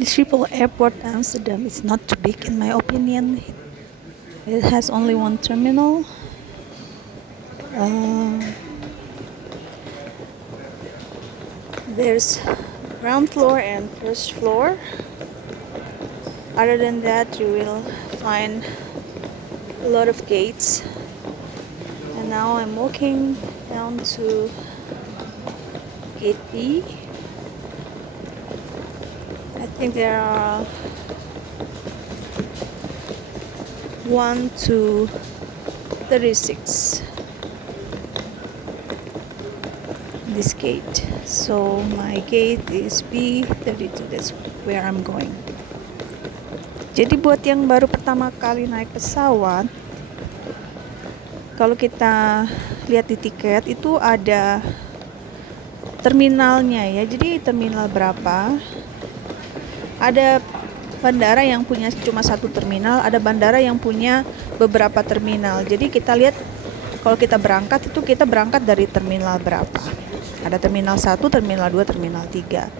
The Schiphol Airport Amsterdam is not too big in my opinion. It has only one terminal. Uh, there's ground floor and first floor. Other than that, you will find a lot of gates. And now I'm walking down to gate B. I think there are 1 to 36 this gate. So my gate is B32. That's where I'm going. Jadi buat yang baru pertama kali naik pesawat, kalau kita lihat di tiket itu ada terminalnya ya. Jadi terminal berapa? Ada bandara yang punya cuma satu terminal, ada bandara yang punya beberapa terminal. Jadi kita lihat kalau kita berangkat itu kita berangkat dari terminal berapa. Ada terminal 1, terminal 2, terminal 3.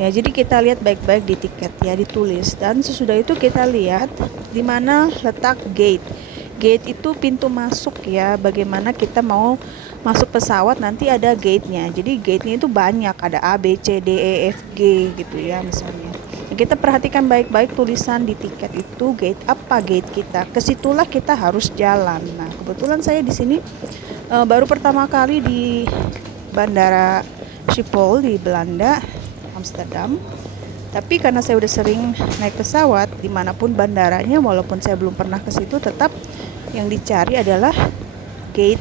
Ya, jadi kita lihat baik-baik di tiket ya, ditulis. Dan sesudah itu kita lihat di mana letak gate. Gate itu pintu masuk ya, bagaimana kita mau masuk pesawat nanti ada gate-nya. Jadi gate-nya itu banyak, ada A, B, C, D, E, F, G gitu ya misalnya. Nah, kita perhatikan baik-baik tulisan di tiket itu gate apa gate kita. Kesitulah kita harus jalan. Nah, kebetulan saya di sini baru pertama kali di Bandara Schiphol di Belanda, Amsterdam. Tapi karena saya udah sering naik pesawat dimanapun bandaranya, walaupun saya belum pernah ke situ, tetap yang dicari adalah gate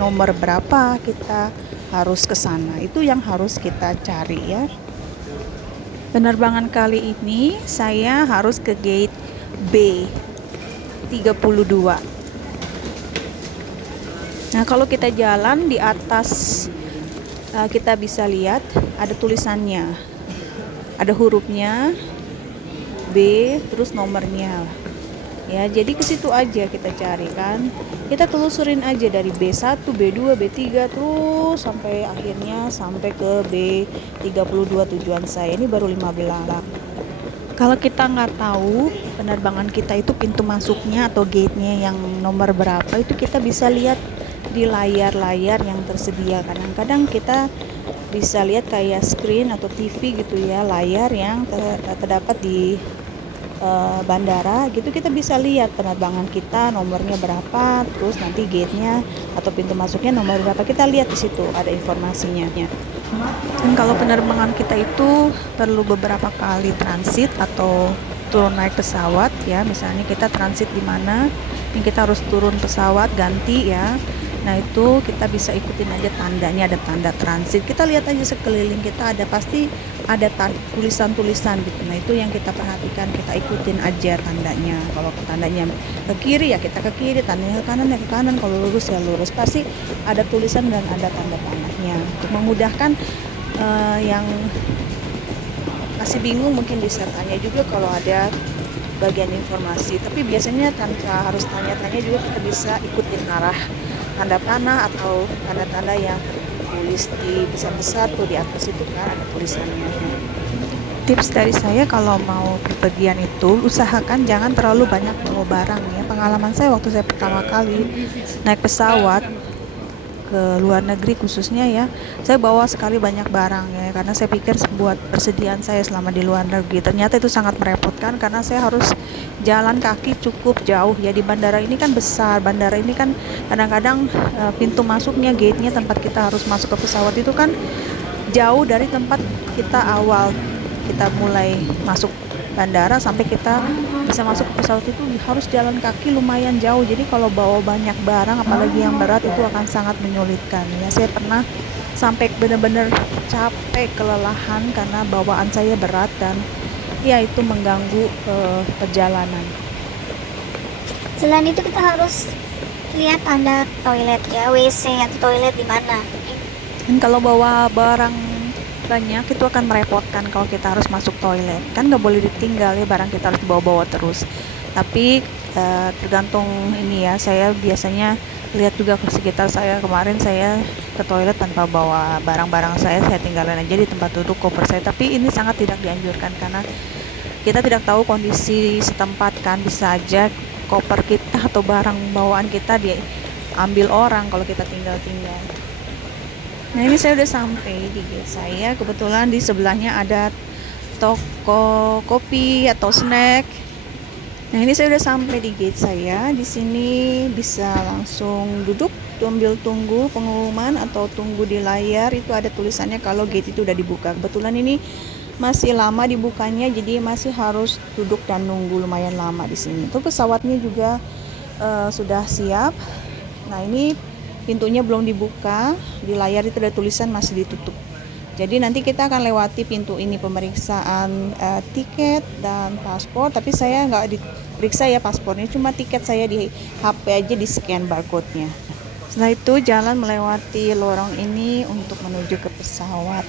nomor berapa kita harus ke sana. Itu yang harus kita cari ya. Penerbangan kali ini saya harus ke gate B 32. Nah, kalau kita jalan di atas kita bisa lihat ada tulisannya. Ada hurufnya B terus nomornya. Ya, jadi ke situ aja kita cari kan. Kita telusurin aja dari B1, B2, B3 terus sampai akhirnya sampai ke B32 tujuan saya. Ini baru 15. Kalau kita nggak tahu penerbangan kita itu pintu masuknya atau gate-nya yang nomor berapa, itu kita bisa lihat di layar-layar yang tersedia. Kadang-kadang kita bisa lihat kayak screen atau TV gitu ya, layar yang terdapat di bandara gitu, kita bisa lihat penerbangan kita nomornya berapa, terus nanti gate-nya atau pintu masuknya nomor berapa, kita lihat di situ ada informasinya. Dan kalau penerbangan kita itu perlu beberapa kali transit atau turun naik pesawat ya, misalnya kita transit di mana, ini kita harus turun pesawat ganti ya. Nah, itu kita bisa ikutin aja tandanya, ada tanda transit. Kita lihat aja sekeliling kita pasti ada tulisan-tulisan gitu. Nah, itu yang kita perhatikan, kita ikutin aja tandanya. Kalau tandanya ke kiri ya kita ke kiri, tandanya ke kanan ya ke kanan, kalau lurus ya lurus. Pasti ada tulisan dan ada tanda panahnya. Untuk memudahkan yang masih bingung mungkin bisa tanya juga kalau ada bagian informasi. Tapi biasanya tanpa harus tanya-tanya juga kita bisa ikutin arah tanda panah atau tanda-tanda yang tulis di besar-besar tuh di atas itu kan ada tulisannya. Tips dari saya kalau mau bepergian itu usahakan jangan terlalu banyak bawa barang ya. Pengalaman saya waktu saya pertama kali naik pesawat ke luar negeri khususnya ya, saya bawa sekali banyak barang ya, karena saya pikir buat persediaan saya selama di luar negeri. Ternyata itu sangat merepotkan karena saya harus jalan kaki cukup jauh ya. Di bandara ini kan besar, bandara ini kan kadang-kadang pintu masuknya, gate-nya, tempat kita harus masuk ke pesawat itu kan jauh dari tempat kita awal kita mulai masuk bandara sampai kita bisa masuk ke pesawat itu harus jalan kaki lumayan jauh. Jadi kalau bawa banyak barang apalagi yang berat itu akan sangat menyulitkan ya. Saya pernah sampai benar-benar capek, kelelahan karena bawaan saya berat dan ya itu mengganggu perjalanan. Selain itu kita harus lihat tanda toilet ya, WC atau toilet di mana. Dan kalau bawa barang banyak itu akan merepotkan kalau kita harus masuk toilet. Kan nggak boleh ditinggal ya, barang kita harus bawa-bawa terus. Tapi tergantung ini ya, saya biasanya lihat juga ke sekitar saya. Kemarin saya ke toilet tanpa bawa barang-barang saya tinggalin aja di tempat duduk koper saya. Tapi ini sangat tidak dianjurkan karena kita tidak tahu kondisi setempat kan, bisa aja koper kita atau barang bawaan kita diambil orang kalau kita tinggal-tinggal. Nah ini saya udah sampai di gate saya, kebetulan di sebelahnya ada toko kopi atau snack. Nah ini saya udah sampai di gate saya. Di sini bisa langsung duduk sambil tunggu pengumuman atau tunggu di layar itu ada tulisannya kalau gate itu udah dibuka. Kebetulan ini masih lama dibukanya, jadi masih harus duduk dan nunggu lumayan lama di sini. Tuh pesawatnya juga sudah siap. Nah ini pintunya belum dibuka, di layar itu ada tulisan masih ditutup. Jadi nanti kita akan lewati pintu ini pemeriksaan tiket dan paspor, tapi saya nggak diperiksa ya paspornya, cuma tiket saya di HP aja di scan barcode-nya. Setelah itu jalan melewati lorong ini untuk menuju ke pesawat.